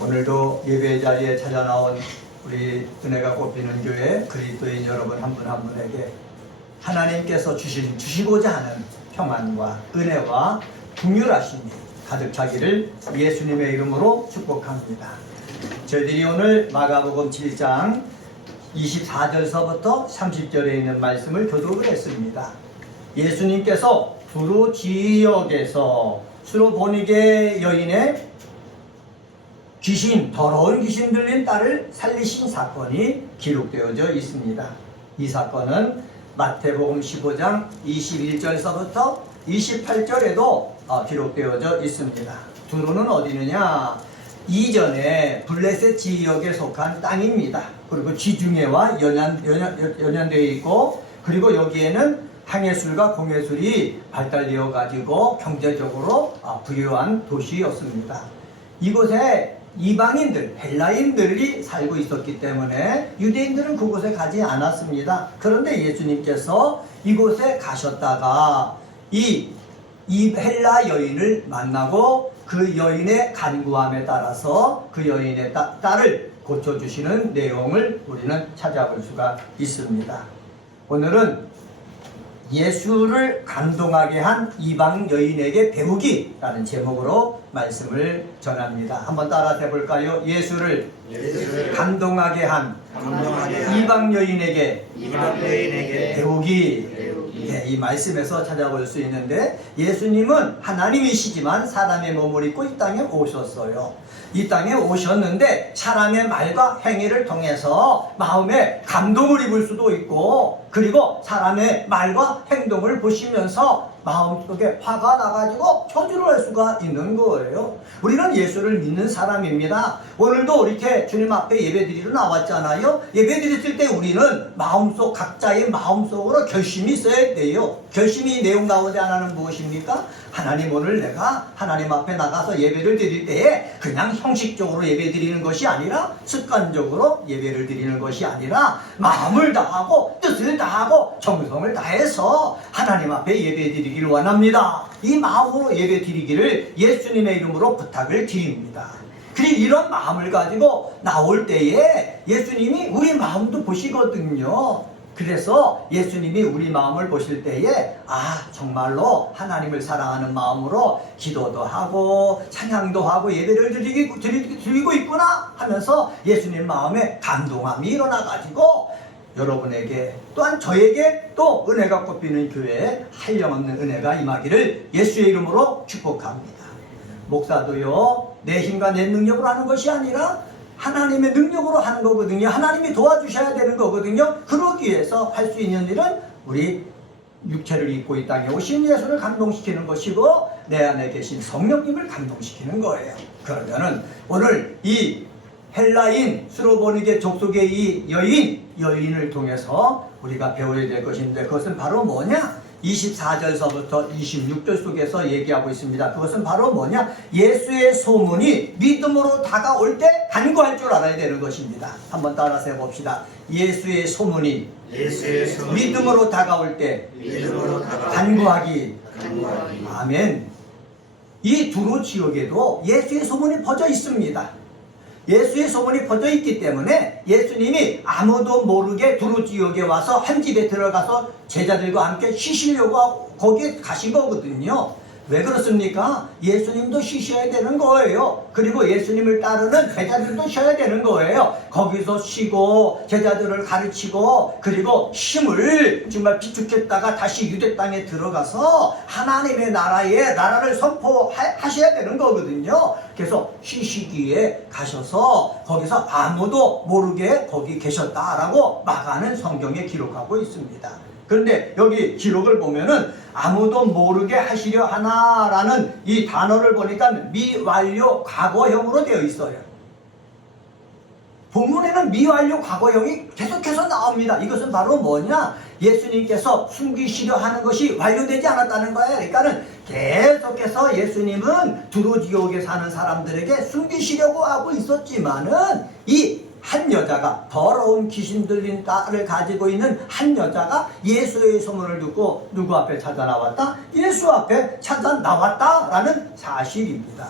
오늘도 예배 자리에 찾아 나온 우리 은혜가 꽃피는 교회 그리스도인 여러분 한 분 한 분에게 하나님께서 주시고자 하는 평안과 은혜와 긍휼하심이 가득 차기를 예수님의 이름으로 축복합니다. 저희들이 오늘 마가복음 7장 24절서부터 30절에 있는 말씀을 교독을 했습니다. 예수님께서 두로 지역에서 수로보니게 여인의 더러운 귀신 들린 딸을 살리신 사건이 기록되어져 있습니다. 이 사건은 마태복음 15장 21절서부터 28절에도 기록되어져 있습니다. 두로는 어디 있느냐? 이전에 블레셋 지역에 속한 땅입니다. 그리고 지중해와 연연되어 있고, 그리고 여기에는 항해술과 공해술이 발달되어 가지고 경제적으로 부유한 도시였습니다. 이곳에 이방인들, 헬라인들이 살고 있었기 때문에 유대인들은 그곳에 가지 않았습니다. 그런데 예수님께서 이곳에 가셨다가 이 헬라 여인을 만나고 그 여인의 간구함에 따라서 그 여인의 딸을 고쳐주시는 내용을 우리는 찾아볼 수가 있습니다. 오늘은 예수를 감동하게 한 이방 여인에게 배우기라는 제목으로 말씀을 전합니다. 한번 따라 해볼까요? 예수를 감동하게 한 이방 여인에게 배우기. 네, 이 말씀에서 찾아볼 수 있는데, 예수님은 하나님이시지만 사람의 몸을 입고 이 땅에 오셨어요. 이 땅에 오셨는데 사람의 말과 행위를 통해서 마음에 감동을 입을 수도 있고, 그리고 사람의 말과 행동을 보시면서 마음속에 화가 나가지고 저주를 할 수가 있는 거예요. 우리는 예수를 믿는 사람입니다. 오늘도 이렇게 주님 앞에 예배드리러 나왔잖아요. 예배드렸을 때 우리는 마음속, 각자의 마음속으로 결심이 있어야 돼요. 결심이 내용 가운데 하나는 무엇입니까? 하나님, 오늘 내가 하나님 앞에 나가서 예배를 드릴 때에 그냥 형식적으로 예배 드리는 것이 아니라, 습관적으로 예배를 드리는 것이 아니라, 마음을 다하고 뜻을 다하고 정성을 다해서 하나님 앞에 예배 드리기를 원합니다. 이 마음으로 예배 드리기를 예수님의 이름으로 부탁을 드립니다. 그리고 이런 마음을 가지고 나올 때에 예수님이 우리 마음도 보시거든요. 그래서 예수님이 우리 마음을 보실 때에 정말로 하나님을 사랑하는 마음으로 기도도 하고 찬양도 하고 예배를 드리고 있구나 하면서 예수님 마음에 감동함이 일어나가지고 여러분에게, 또한 저에게 또 은혜가 꽃피는 교회에 한량없는 은혜가 임하기를 예수의 이름으로 축복합니다. 목사도요, 내 힘과 내 능력으로 하는 것이 아니라 하나님의 능력으로 하는 거거든요. 하나님이 도와주셔야 되는 거거든요. 그러기 위해서 할 수 있는 일은 우리 육체를 입고 이 땅에 오신 예수를 감동시키는 것이고, 내 안에 계신 성령님을 감동시키는 거예요. 그러면은 오늘 이 헬라인 수로보니게 족속의 이 여인을 통해서 우리가 배워야 될 것인데, 그것은 바로 뭐냐? 24절서부터 26절 속에서 얘기하고 있습니다. 그것은 바로 뭐냐? 예수의 소문이 믿음으로 다가올 때 간구할 줄 알아야 되는 것입니다. 한번 따라서 해봅시다. 예수의 소문이 믿음으로 다가올 때 간구하기. 아멘. 이 두로 지역에도 예수의 소문이 퍼져 있습니다. 예수의 소문이 퍼져 있기 때문에 예수님이 아무도 모르게 두로 지역에 와서 한 집에 들어가서 제자들과 함께 쉬시려고 거기에 가신 거거든요. 왜 그렇습니까? 예수님도 쉬셔야 되는 거예요. 그리고 예수님을 따르는 제자들도 쉬어야 되는 거예요. 거기서 쉬고 제자들을 가르치고, 그리고 힘을 정말 비축했다가 다시 유대 땅에 들어가서 하나님의 나라를 선포하셔야 되는 거거든요. 그래서 쉬시기에 가셔서 거기서 아무도 모르게 거기 계셨다라고 마가는 성경에 기록하고 있습니다. 그런데 여기 기록을 보면은 아무도 모르게 하시려 하나라는 이 단어를 보니까 미완료 과거형으로 되어 있어요. 본문에는 미완료 과거형이 계속해서 나옵니다. 이것은 바로 뭐냐? 예수님께서 숨기시려 하는 것이 완료되지 않았다는 거예요. 그러니까는 계속해서 예수님은 두로 지역에 사는 사람들에게 숨기시려고 하고 있었지만은, 이 한 여자가, 더러운 귀신 들린 딸을 가지고 있는 한 여자가 예수의 소문을 듣고 누구 앞에 찾아 나왔다? 예수 앞에 찾아 나왔다라는 사실입니다.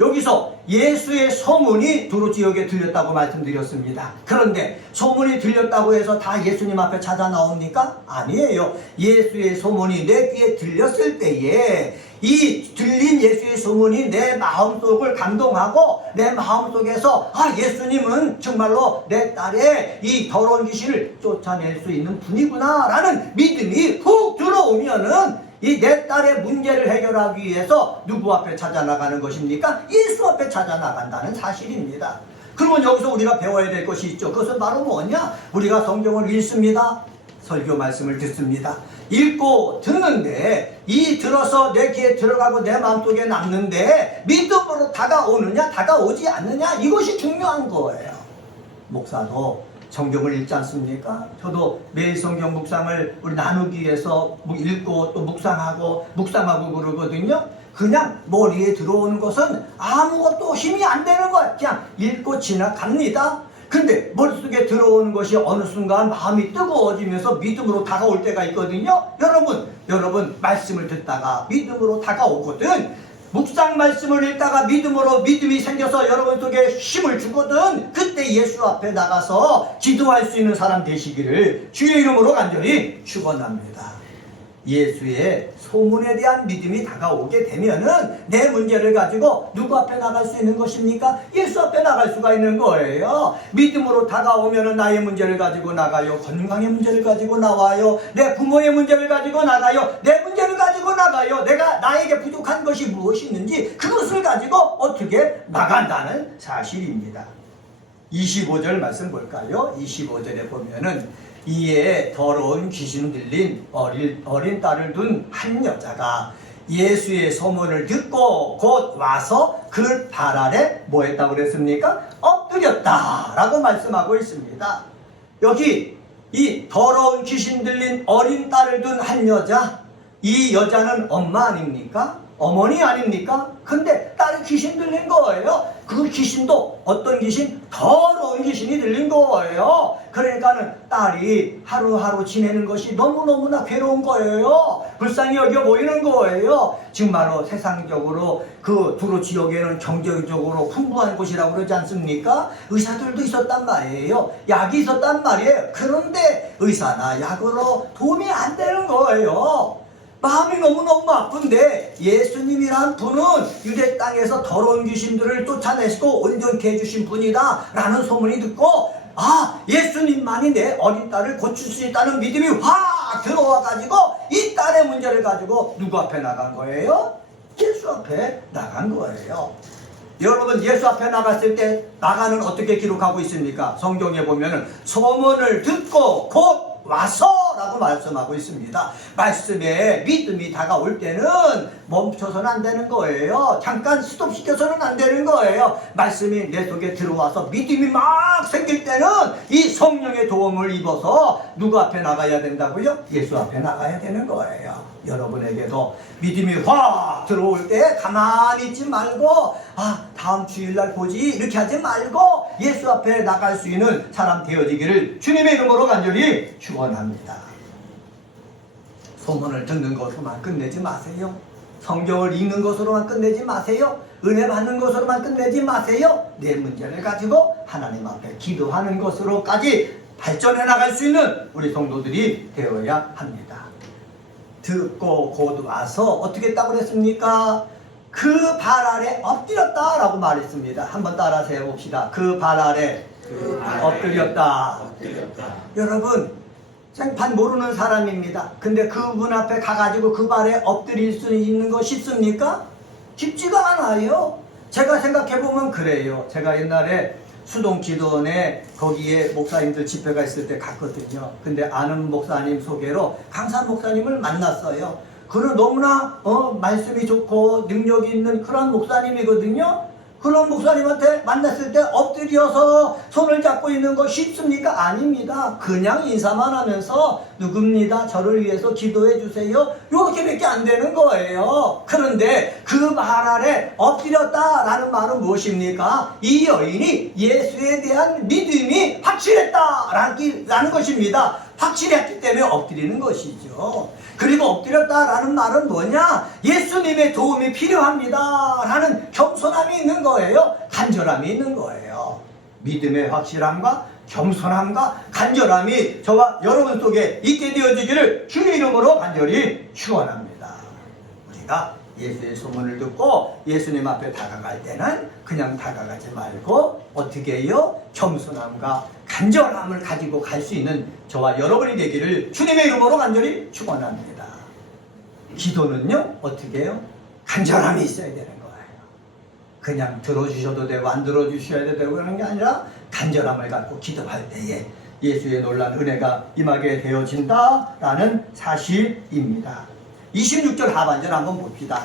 여기서 예수의 소문이 두로 지역에 들렸다고 말씀드렸습니다. 그런데 소문이 들렸다고 해서 다 예수님 앞에 찾아 나옵니까? 아니에요. 예수의 소문이 내 귀에 들렸을 때에 이 들린 예수의 소문이 내 마음속을 감동하고 내 마음속에서 예수님은 정말로 내 딸의 이 더러운 귀신을 쫓아낼 수 있는 분이구나 라는 믿음이 훅 들어오면은 이 내 딸의 문제를 해결하기 위해서 누구 앞에 찾아 나가는 것입니까? 예수 앞에 찾아 나간다는 사실입니다. 그러면 여기서 우리가 배워야 될 것이 있죠. 그것은 바로 뭐냐? 우리가 성경을 읽습니다. 설교 말씀을 듣습니다. 읽고 듣는데 이 들어서 내 귀에 들어가고 내 마음속에 남는데 믿음으로 다가오느냐 다가오지 않느냐 이것이 중요한 거예요. 목사도 성경을 읽지 않습니까? 저도 매일 성경 묵상을 우리 나누기 위해서 읽고 또 묵상하고 그러거든요. 그냥 머리에 들어오는 것은 아무것도 힘이 안 되는 거예요. 그냥 읽고 지나갑니다. 근데 머릿속에 들어오는 것이 어느 순간 마음이 뜨거워지면서 믿음으로 다가올 때가 있거든요. 여러분 말씀을 듣다가 믿음으로 다가오거든. 묵상 말씀을 읽다가 믿음이 생겨서 여러분 속에 힘을 주거든. 그때 예수 앞에 나가서 기도할 수 있는 사람 되시기를 주의 이름으로 간절히 축원합니다. 예수의 소문에 대한 믿음이 다가오게 되면은 내 문제를 가지고 누구 앞에 나갈 수 있는 것입니까? 예수 앞에 나갈 수가 있는 거예요. 믿음으로 다가오면은 나의 문제를 가지고 나가요. 건강의 문제를 가지고 나와요. 내 부모의 문제를 가지고 나가요. 내 문제를 가지고 나가요. 나에게 부족한 것이 무엇이 있는지 그것을 가지고 어떻게 나간다는 사실입니다. 25절 말씀 볼까요? 25절에 보면은 이에 더러운 귀신 들린 어린 딸을 둔 한 여자가 예수의 소문을 듣고 곧 와서 그 발 아래 뭐 했다고 그랬습니까? 엎드렸다 라고 말씀하고 있습니다. 여기 이 더러운 귀신 들린 어린 딸을 둔 한 여자, 이 여자는 엄마 아닙니까? 어머니 아닙니까? 근데 딸이 귀신 들린 거예요. 그 귀신도 어떤 귀신? 더러운 귀신이 들린 거예요. 그러니까는 딸이 하루하루 지내는 것이 너무너무나 괴로운 거예요. 불쌍히 여겨 보이는 거예요. 정말로 세상적으로 그 두로 지역에는 경제적으로 풍부한 곳이라고 그러지 않습니까? 의사들도 있었단 말이에요. 약이 있었단 말이에요. 그런데 의사나 약으로 도움이 안 되는 거예요. 마음이 너무너무 아픈데 예수님이란 분은 유대 땅에서 더러운 귀신들을 쫓아내시고 온전케 해주신 분이다 라는 소문이 듣고 예수님만이 내 어린 딸을 고칠 수 있다는 믿음이 확 들어와가지고 이 딸의 문제를 가지고 누구 앞에 나간 거예요? 예수 앞에 나간 거예요. 여러분 예수 앞에 나갔을 때 나가는 어떻게 기록하고 있습니까? 성경에 보면은 소문을 듣고 곧 와서 라고 말씀하고 있습니다. 말씀에 믿음이 다가올 때는 멈춰서는 안 되는 거예요. 잠깐 스톱시켜서는 안 되는 거예요. 말씀이 내 속에 들어와서 믿음이 막 생길 때는 이 성령의 도움을 입어서 누구 앞에 나가야 된다고요? 예수 앞에 나가야 되는 거예요. 여러분에게도 믿음이 확 들어올 때 가만히 있지 말고 다음 주일날 보지 이렇게 하지 말고 예수 앞에 나갈 수 있는 사람 되어지기를 주님의 이름으로 간절히 축원합니다. 소문을 듣는 것으로만 끝내지 마세요. 성경을 읽는 것으로만 끝내지 마세요. 은혜 받는 것으로만 끝내지 마세요. 내 문제를 가지고 하나님 앞에 기도하는 것으로까지 발전해 나갈 수 있는 우리 성도들이 되어야 합니다. 듣고 곧 와서 어떻게 했다고 그랬습니까? 그 발 아래 엎드렸다 라고 말했습니다. 한번 따라서 해봅시다. 그 발 아래 엎드렸다. 여러분 생판 모르는 사람입니다. 근데 그분 앞에 가가지고 그 발에 엎드릴 수 있는 거 쉽습니까? 쉽지가 않아요. 제가 생각해보면 그래요. 제가 옛날에 수동기도원에 거기에 목사님들 집회가 있을 때 갔거든요. 근데 아는 목사님 소개로 강사 목사님을 만났어요. 그는 너무나 말씀이 좋고 능력이 있는 그런 목사님이거든요. 그런 목사님한테 만났을 때 엎드려서 손을 잡고 있는 거 쉽습니까? 아닙니다. 그냥 인사만 하면서 누굽니다. 저를 위해서 기도해 주세요. 이렇게밖에 안 되는 거예요. 그런데 그 말 아래 엎드렸다라는 말은 무엇입니까? 이 여인이 예수에 대한 믿음이 확실했다라는 것입니다. 확실했기 때문에 엎드리는 것이죠. 그리고 엎드렸다라는 말은 뭐냐? 예수 주님의 도움이 필요합니다 라는 겸손함이 있는 거예요. 간절함이 있는 거예요. 믿음의 확실함과 겸손함과 간절함이 저와 여러분 속에 있게 되어지기를 주의 이름으로 간절히 축원합니다. 우리가 예수의 소문을 듣고 예수님 앞에 다가갈 때는 그냥 다가가지 말고 어떻게 해요? 겸손함과 간절함을 가지고 갈 수 있는 저와 여러분이 되기를 주님의 이름으로 간절히 축원합니다. 기도는요 어떻게 해요? 간절함이 있어야 되는 거예요. 그냥 들어주셔도 되고 안 들어주셔야 되고 그런 게 아니라 간절함을 갖고 기도할 때에 예수의 놀라운 은혜가 임하게 되어진다라는 사실입니다. 26절 하반절 한번 봅시다.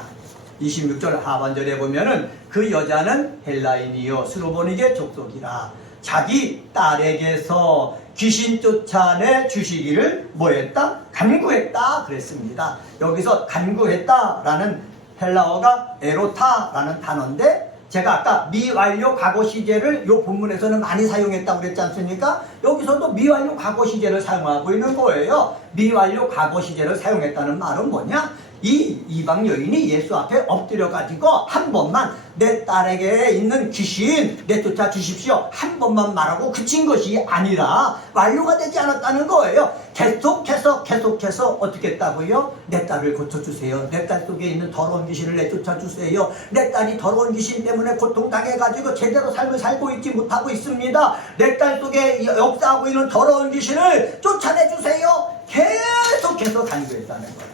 26절 하반절에 보면은 그 여자는 헬라인이요 스로보니게 족속이라 자기 딸에게서 귀신 쫓아내 주시기를 뭐했다? 간구했다 그랬습니다. 여기서 간구했다라는 헬라어가 에로타라는 단어인데 제가 아까 미완료 과거 시제를 이 본문에서는 많이 사용했다고 그랬지 않습니까? 여기서도 미완료 과거 시제를 사용하고 있는 거예요. 미완료 과거 시제를 사용했다는 말은 뭐냐? 이 이방 여인이 예수 앞에 엎드려 가지고 한 번만 내 딸에게 있는 귀신 내쫓아 주십시오 한 번만 말하고 그친 것이 아니라 완료가 되지 않았다는 거예요. 계속해서 어떻게 했다고요? 내 딸을 고쳐주세요. 내 딸 속에 있는 더러운 귀신을 내쫓아 주세요. 내 딸이 더러운 귀신 때문에 고통당해가지고 제대로 삶을 살고 있지 못하고 있습니다. 내 딸 속에 역사하고 있는 더러운 귀신을 쫓아내주세요. 계속해서 간구했다는 거예요.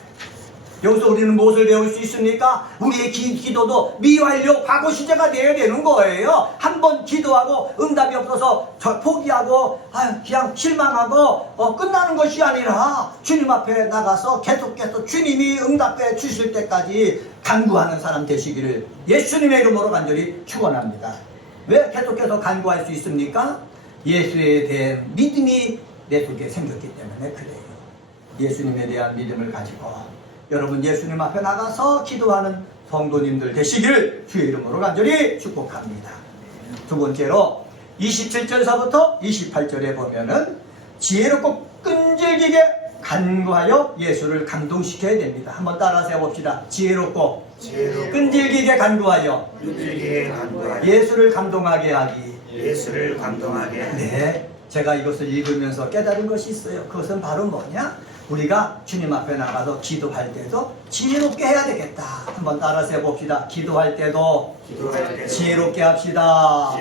여기서 우리는 무엇을 배울 수 있습니까? 우리의 기도도 미완료 과거 시제가 되어야 되는 거예요. 한번 기도하고 응답이 없어서 포기하고 그냥 실망하고 끝나는 것이 아니라 주님 앞에 나가서 계속해서 주님이 응답해 주실 때까지 간구하는 사람 되시기를 예수님의 이름으로 간절히 축원합니다. 왜 계속해서 간구할 수 있습니까? 예수에 대한 믿음이 내 속에 생겼기 때문에 그래요. 예수님에 대한 믿음을 가지고 여러분 예수님 앞에 나가서 기도하는 성도님들 되시기를 주의 이름으로 간절히 축복합니다. 두 번째로 27절서부터 28절에 보면은 지혜롭고 끈질기게 간구하여 예수를 감동시켜야 됩니다. 한번 따라서 해봅시다. 지혜롭고 끈질기게 간구하여 예수를 감동하게 하기. 네, 제가 이것을 읽으면서 깨달은 것이 있어요. 그것은 바로 뭐냐? 우리가 주님 앞에 나가서 기도할 때도 지혜롭게 해야 되겠다. 한번 따라서 해봅시다. 기도할 때도 지혜롭게 합시다.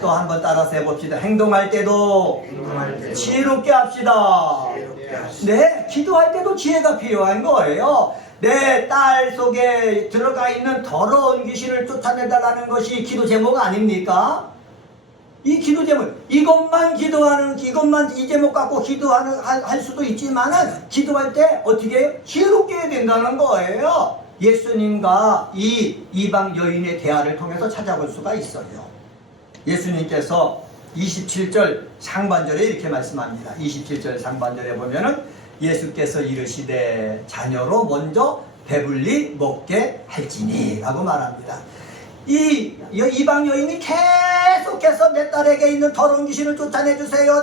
또 한번 따라서 해봅시다. 행동할 때도 지혜롭게 합시다. 네, 기도할 때도 지혜가 필요한 거예요. 내 딸 속에 들어가 있는 더러운 귀신을 쫓아내달라는 것이 기도 제목 아닙니까? 이 기도 제목, 이것만 이 제목 갖고 할 수도 있지만은, 기도할 때 어떻게 해요? 지혜롭게 해야 된다는 거예요. 예수님과 이 이방 여인의 대화를 통해서 찾아볼 수가 있어요. 예수님께서 27절 상반절에 이렇게 말씀합니다. 27절 상반절에 보면은 예수께서 이르시되 자녀로 먼저 배불리 먹게 할지니 라고 말합니다. 이 이방 여인이 계속해서 내 딸에게 있는 더러운 귀신을 쫓아내주세요.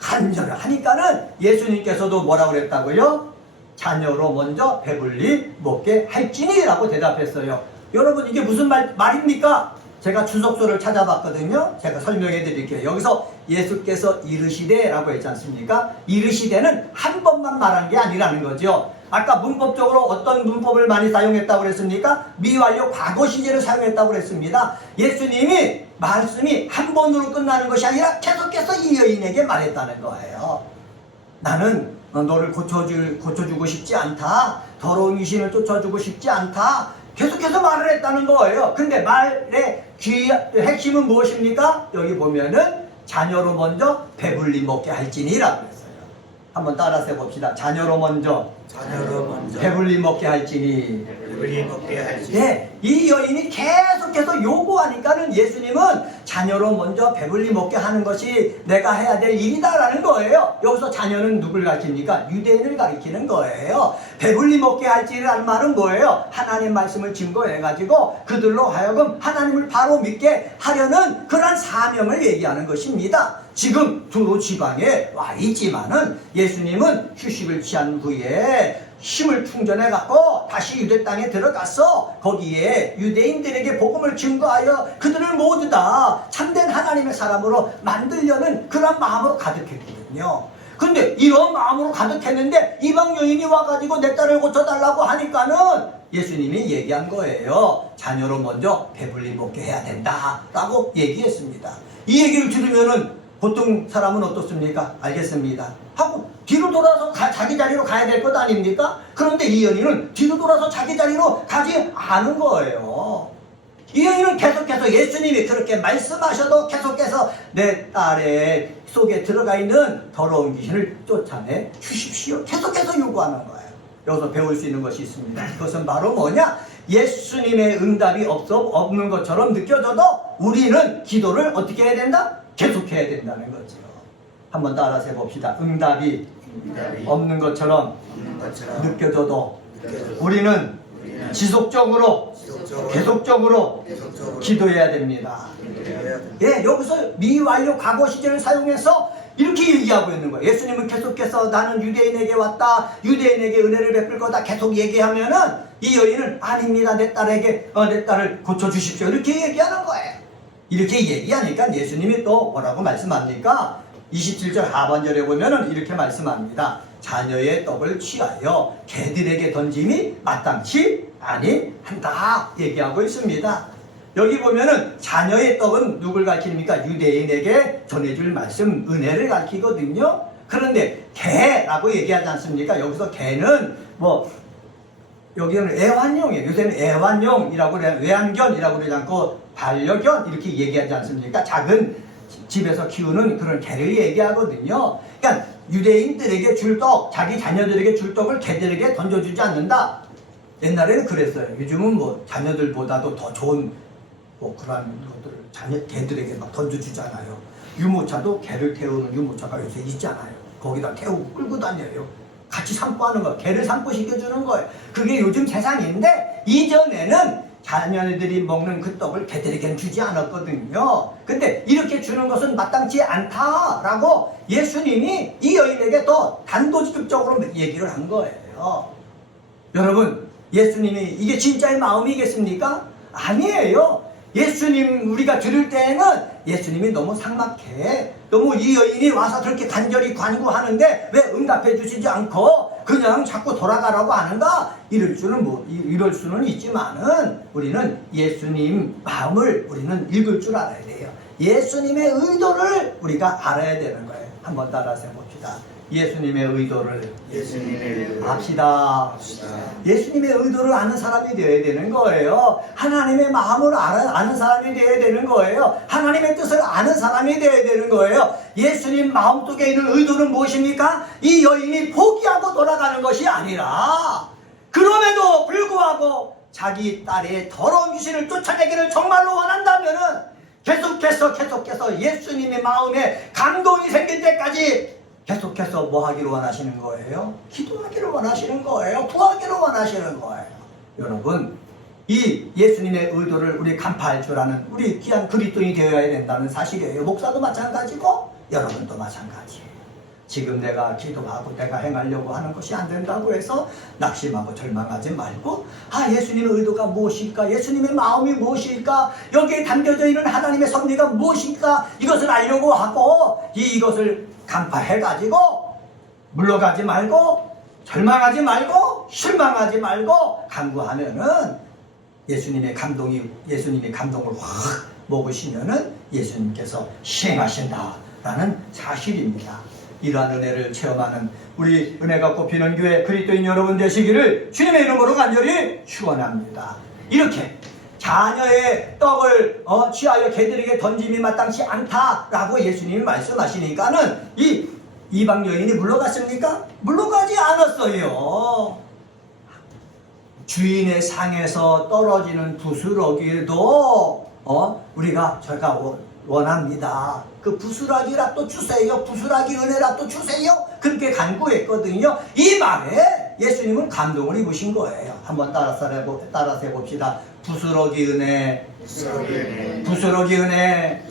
간절을 하니까는 예수님께서도 뭐라고 그랬다고요? 자녀로 먼저 배불리 먹게 할지니 라고 대답했어요. 여러분 이게 무슨 말입니까? 제가 주석서를 찾아봤거든요. 제가 설명해 드릴게요. 여기서 예수께서 이르시되 라고 했지 않습니까? 이르시되는 한 번만 말한 게 아니라는 거죠. 아까 문법적으로 어떤 문법을 많이 사용했다고 그랬습니까? 미완료 과거 시제를 사용했다고 그랬습니다. 예수님이 말씀이 한 번으로 끝나는 것이 아니라 계속해서 이 여인에게 말했다는 거예요. 나는 너를 고쳐주고 싶지 않다. 더러운 귀신을 쫓아주고 싶지 않다. 계속해서 말을 했다는 거예요. 근데 말의 핵심은 무엇입니까? 여기 보면은 자녀로 먼저 배불리 먹게 할지니라고 했어요. 한번 따라서 해봅시다. 자녀로 먼저 배불리 먹게 할지니. 네, 이 여인이 계속해서 요구하니까는 예수님은 자녀로 먼저 배불리 먹게 하는 것이 내가 해야 될 일이다라는 거예요. 여기서 자녀는 누굴 가르칩니까? 유대인을 가리키는 거예요. 배불리 먹게 할지라는 말은 뭐예요? 하나님 말씀을 증거해가지고 그들로 하여금 하나님을 바로 믿게 하려는 그런 사명을 얘기하는 것입니다. 지금 두로 지방에 와 있지만은 예수님은 휴식을 취한 후에 힘을 충전해 갖고 다시 유대 땅에 들어가서 거기에 유대인들에게 복음을 증거하여 그들을 모두 다 참된 하나님의 사람으로 만들려는 그런 마음으로 가득했거든요. 근데 이런 마음으로 가득했는데 이방 여인이 와가지고 내 딸을 고쳐달라고 하니까는 예수님이 얘기한 거예요. 자녀로 먼저 배불리 먹게 해야 된다 라고 얘기했습니다. 이 얘기를 들으면은 보통 사람은 어떻습니까? 알겠습니다 하고 뒤로 돌아서 자기 자리로 가야 될 것 아닙니까? 그런데 이 여인은 뒤로 돌아서 자기 자리로 가지 않은 거예요. 이 여인은 계속해서 예수님이 그렇게 말씀하셔도 계속해서 내 딸의 속에 들어가 있는 더러운 귀신을 쫓아내 주십시오. 계속해서 요구하는 거예요. 여기서 배울 수 있는 것이 있습니다. 그것은 바로 뭐냐? 예수님의 응답이 없는 것처럼 느껴져도 우리는 기도를 어떻게 해야 된다? 계속해야 된다는 거죠. 한번 따라서 해봅시다. 응답이 없는 것처럼 느껴져도 우리는 지속적으로 계속적으로 기도해야 됩니다. 예, 여기서 미완료 과거 시제를 사용해서 이렇게 얘기하고 있는 거예요. 예수님은 계속해서 나는 유대인에게 왔다, 유대인에게 은혜를 베풀 거다 계속 얘기하면은 이 여인은 아닙니다, 내 딸을 고쳐주십시오 이렇게 얘기하는 거예요. 이렇게 얘기하니까 예수님이 또 뭐라고 말씀합니까? 27절 하반절에 보면은 이렇게 말씀합니다. 자녀의 떡을 취하여 개들에게 던짐이 마땅치 아니한다 얘기하고 있습니다. 여기 보면은 자녀의 떡은 누굴 가리킵니까? 유대인에게 전해줄 말씀, 은혜를 가리키거든요. 그런데 개라고 얘기하지 않습니까? 여기서 개는 뭐 여기는 애완용이에요. 요새는 애완용이라고 그래요. 외환견이라고 그러지 않고 반려견 이렇게 얘기하지 않습니까? 작은 집에서 키우는 그런 개를 얘기하거든요. 그러니까 유대인들에게 줄 떡, 자기 자녀들에게 줄 떡을 개들에게 던져주지 않는다. 옛날에는 그랬어요. 요즘은 뭐 자녀들보다도 더 좋은 뭐 그런 것들을 개들에게 막 던져주잖아요. 유모차도 개를 태우는 유모차가 요새 있잖아요. 거기다 태우고 끌고 다녀요. 같이 산보하는 거예요. 개를 산보시켜주는 거예요. 그게 요즘 세상인데 이전에는 자녀들이 먹는 그 떡을 개들에게는 주지 않았거든요. 근데 이렇게 주는 것은 마땅치 않다라고 예수님이 이 여인에게 더 단도직입적으로 얘기를 한 거예요. 여러분, 예수님이 이게 진짜의 마음이겠습니까? 아니에요. 예수님 우리가 들을 때에는 예수님이 너무 삭막해. 너무 이 여인이 와서 그렇게 간절히 간구하는데 왜 응답해 주시지 않고 그냥 자꾸 돌아가라고 하는가? 이럴 수는 있지만은 우리는 예수님 마음을 우리는 읽을 줄 알아야 돼요. 예수님의 의도를 우리가 알아야 되는 거예요. 한번 따라서 해봅시다. 예수님의 의도를 합시다. 예수님의 의도를 아는 사람이 되어야 되는 거예요. 하나님의 마음을 아는 사람이 되어야 되는 거예요. 하나님의 뜻을 아는 사람이 되어야 되는 거예요. 예수님 마음속에 있는 의도는 무엇입니까? 이 여인이 포기하고 돌아가는 것이 아니라 그럼에도 불구하고 자기 딸의 더러운 귀신을 쫓아내기를 정말로 원한다면은 계속해서 예수님의 마음에 감동이 생길 때까지 계속해서 뭐 하기를 원하시는 거예요? 기도하기를 원하시는 거예요. 구하기를 원하시는 거예요. 여러분, 이 예수님의 의도를 우리 간파할 줄 아는 우리 귀한 그리스도인이 되어야 된다는 사실이에요. 목사도 마찬가지고 여러분도 마찬가지예요. 지금 내가 기도하고 내가 행하려고 하는 것이 안 된다고 해서 낙심하고 절망하지 말고 예수님의 의도가 무엇일까? 예수님의 마음이 무엇일까? 여기에 담겨져 있는 하나님의 섭리가 무엇일까? 이것을 알려고 하고 이것을 간파해가지고 물러가지 말고 절망하지 말고 실망하지 말고 간구하면은 예수님의 감동을 확 먹으시면은 예수님께서 시행하신다라는 사실입니다. 이러한 은혜를 체험하는 우리 은혜가 꽃피는 교회 그리스도인 여러분 되시기를 주님의 이름으로 간절히 축원합니다. 이렇게 자녀의 떡을 취하여 개들에게 던짐이 마땅치 않다라고 예수님이 말씀하시니까는 이 이방 여인이 물러갔습니까? 물러가지 않았어요. 주인의 상에서 떨어지는 부스러기도 우리가 제가 원합니다. 그 부스러기라도 주세요. 부스러기 은혜라도 주세요. 그렇게 간구했거든요. 이 말에 예수님은 감동을 입으신 거예요. 한번 따라서 해봅시다. 부스러기 은혜. 부스러기 은혜.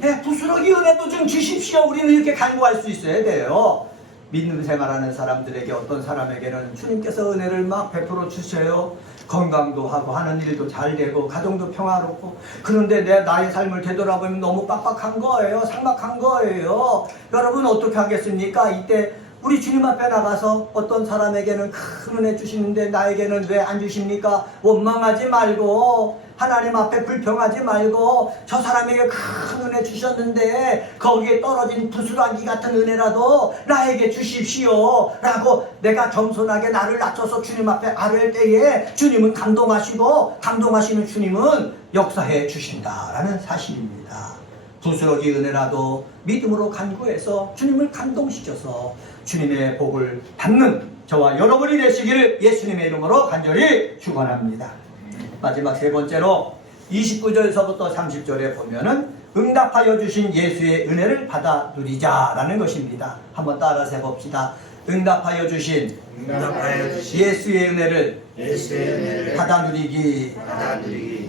네, 부스러기 은혜도 좀 주십시오. 우리는 이렇게 간구할 수 있어야 돼요. 믿는 생활하는 사람들에게 어떤 사람에게는 주님께서 은혜를 막 베풀어 주셔요. 건강도 하고 하는 일도 잘 되고 가정도 평화롭고, 그런데 나의 삶을 되돌아보면 너무 빡빡한 거예요. 삭막한 거예요. 여러분 어떻게 하겠습니까? 이때 우리 주님 앞에 나가서 어떤 사람에게는 큰 은혜 주시는데 나에게는 왜 안 주십니까? 원망하지 말고, 하나님 앞에 불평하지 말고, 저 사람에게 큰 은혜 주셨는데 거기에 떨어진 부스러기 같은 은혜라도 나에게 주십시오 라고 내가 겸손하게 나를 낮춰서 주님 앞에 아뢰을 때에 주님은 감동하시고, 감동하시는 주님은 역사해 주신다라는 사실입니다. 부스러기 은혜라도 믿음으로 간구해서 주님을 감동시켜서 주님의 복을 받는 저와 여러분이 되시기를 예수님의 이름으로 간절히 축원합니다. 마지막 세 번째로 29절서부터 30절에 보면은 응답하여 주신 예수의 은혜를 받아 누리자라는 것입니다. 한번 따라서 해봅시다. 응답하여 주신 예수의 은혜를 받아 누리기.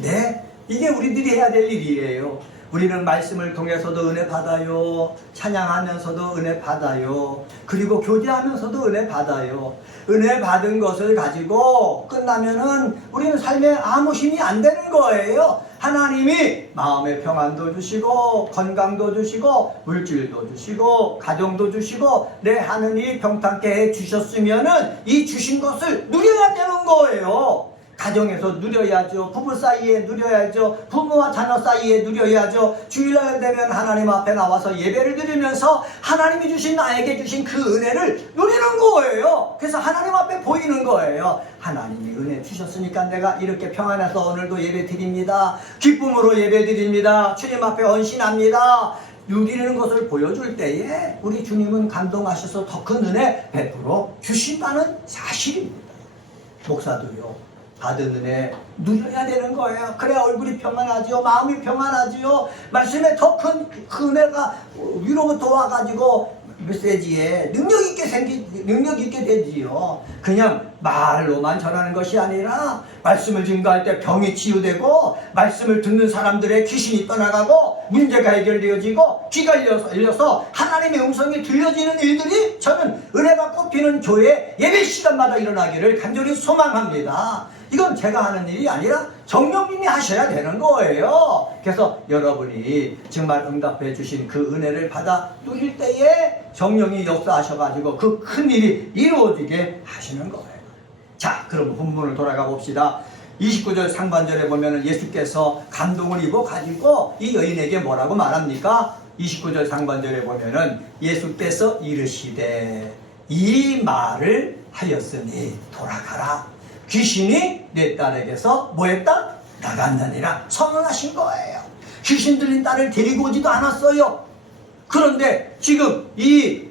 네, 이게 우리들이 해야 될 일이에요. 우리는 말씀을 통해서도 은혜 받아요. 찬양하면서도 은혜 받아요. 그리고 교제하면서도 은혜 받아요. 은혜 받은 것을 가지고 끝나면은 우리는 삶에 아무 힘이 안 되는 거예요. 하나님이 마음의 평안도 주시고 건강도 주시고 물질도 주시고 가정도 주시고 내 하는 일 평탄케 해 주셨으면은 이 주신 것을 누려야 되는 거예요. 가정에서 누려야죠. 부부 사이에 누려야죠. 부모와 자녀 사이에 누려야죠. 주일날 되면 하나님 앞에 나와서 예배를 드리면서 하나님이 주신, 나에게 주신 그 은혜를 누리는 거예요. 그래서 하나님 앞에 보이는 거예요. 하나님이 은혜 주셨으니까 내가 이렇게 평안해서 오늘도 예배 드립니다. 기쁨으로 예배 드립니다. 주님 앞에 헌신합니다. 누리는 것을 보여줄 때에 우리 주님은 감동하셔서 더 큰 은혜 베풀어 주신다는 사실입니다. 목사도요, 받은 은혜 누려야 되는 거예요. 그래야 얼굴이 평안하지요. 마음이 평안하지요. 말씀에 더 큰 은혜가 위로부터 와가지고 메시지에 능력 있게 되지요. 그냥 말로만 전하는 것이 아니라 말씀을 증거할 때 병이 치유되고, 말씀을 듣는 사람들의 귀신이 떠나가고, 문제가 해결되어지고, 귀가 열려서 하나님의 음성이 들려지는 일들이 저는 은혜가 꽃피는 교회 예배 시간마다 일어나기를 간절히 소망합니다. 이건 제가 하는 일이 아니라 성령님이 하셔야 되는 거예요. 그래서 여러분이 정말 응답해 주신 그 은혜를 받아 누릴 때에 성령이 역사하셔가지고 그 큰 일이 이루어지게 하시는 거예요. 자, 그럼 본문을 돌아가 봅시다. 29절 상반절에 보면 예수께서 감동을 입어가지고 이 여인에게 뭐라고 말합니까? 29절 상반절에 보면은 예수께서 이르시되 이 말을 하였으니 돌아가라. 귀신이 내 딸에게서 뭐했다? 나갔느니라 선언하신 거예요. 귀신 들린 딸을 데리고 오지도 않았어요. 그런데 지금 이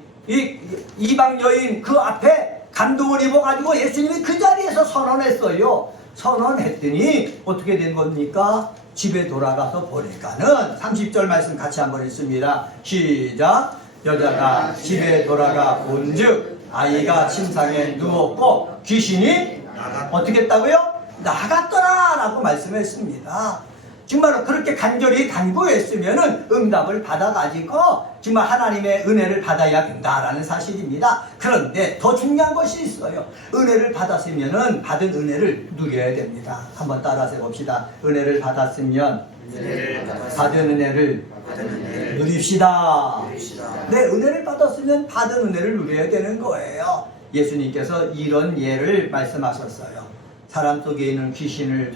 이방 여인 그 앞에 감동을 입어가지고 예수님이 그 자리에서 선언했어요. 선언했더니 어떻게 된 겁니까? 집에 돌아가서 보니까는 30절 말씀 같이 한번 읽습니다. 시작. 여자가 집에 돌아가 본즉 아이가 침상에 누웠고 귀신이 어떻게 했다고요? 나갔더라 라고 말씀했습니다. 정말 그렇게 간절히 간구했으면 응답을 받아가지고 정말 하나님의 은혜를 받아야 된다라는 사실입니다. 그런데 더 중요한 것이 있어요. 은혜를 받았으면 받은 은혜를 누려야 됩니다. 한번 따라서 해봅시다. 은혜를 받았으면 받은 은혜를 누립시다. 네, 은혜를 받았으면 받은 은혜를 누려야 되는 거예요. 예수님께서 이런 예를 말씀하셨어요. 사람 속에 있는 귀신을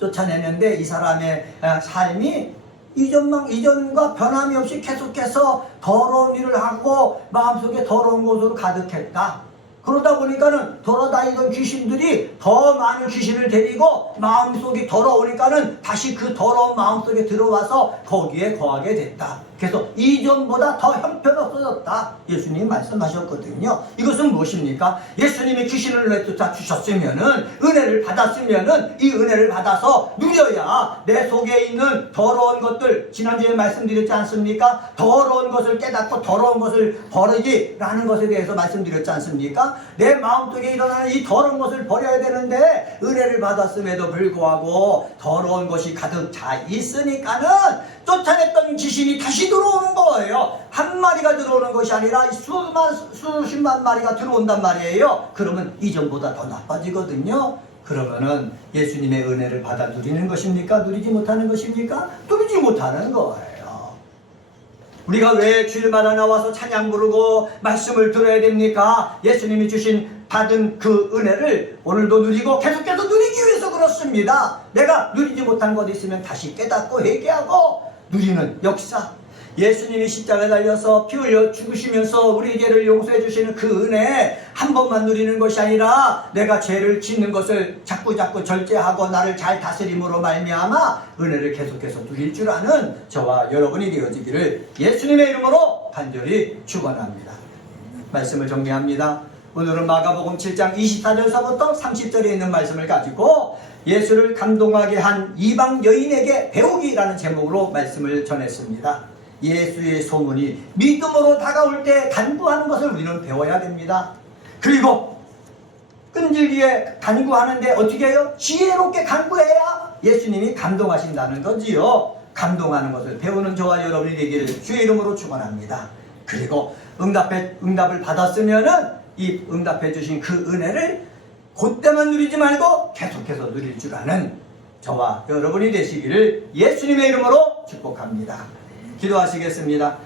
쫓아내는데 이 사람의 삶이 이전과 변함이 없이 계속해서 더러운 일을 하고 마음속에 더러운 것으로 가득했다. 그러다 보니까는 돌아다니던 귀신들이 더 많은 귀신을 데리고 마음속이 더러우니까는 다시 그 더러운 마음속에 들어와서 거기에 거하게 됐다. 그래서 이전보다 더 형편없어졌다. 예수님이 말씀하셨거든요. 이것은 무엇입니까? 예수님이 귀신을 내쫓아 주셨으면은, 은혜를 받았으면은 이 은혜를 받아서 누려야 내 속에 있는 더러운 것들, 지난주에 말씀드렸지 않습니까? 더러운 것을 깨닫고 더러운 것을 버리기라는 것에 대해서 말씀드렸지 않습니까? 내 마음속에 일어나는 이 더러운 것을 버려야 되는데 은혜를 받았음에도 불구하고 더러운 것이 가득 차 있으니까는 쫓아냈던 귀신이 다시 다시 들어오는 거예요. 한 마리가 들어오는 것이 아니라 수십만 마리가 들어온단 말이에요. 그러면 이전보다 더 나빠지거든요. 그러면은 예수님의 은혜를 받아 누리는 것입니까? 누리지 못하는 것입니까? 누리지 못하는 거예요. 우리가 왜 주일마다 나와서 찬양 부르고 말씀을 들어야 됩니까? 예수님이 주신 받은 그 은혜를 오늘도 누리고 계속해서 누리기 위해서 그렇습니다. 내가 누리지 못한 것 있으면 다시 깨닫고 회개하고 누리는 역사. 예수님이 십자가에 달려서 피 흘려 죽으시면서 우리 죄를 용서해 주시는 그 은혜 한 번만 누리는 것이 아니라 내가 죄를 짓는 것을 자꾸 절제하고 나를 잘 다스림으로 말미암아 은혜를 계속해서 누릴 줄 아는 저와 여러분이 되어지기를 예수님의 이름으로 간절히 축원합니다. 말씀을 정리합니다. 오늘은 마가복음 7장 24절서부터 30절에 있는 말씀을 가지고 예수를 감동하게 한 이방 여인에게 배우기라는 제목으로 말씀을 전했습니다. 예수의 소문이 믿음으로 다가올 때 간구하는 것을 우리는 배워야 됩니다. 그리고 끈질기게 간구하는데 어떻게 해요? 지혜롭게 간구해야 예수님이 감동하신다는 거지요. 감동하는 것을 배우는 저와 여러분이 되기를 주의 이름으로 축원합니다. 그리고 응답을 받았으면은 이 응답해 주신 그 은혜를 그때만 누리지 말고 계속해서 누릴 줄 아는 저와 여러분이 되시기를 예수님의 이름으로 축복합니다. 기도하시겠습니다.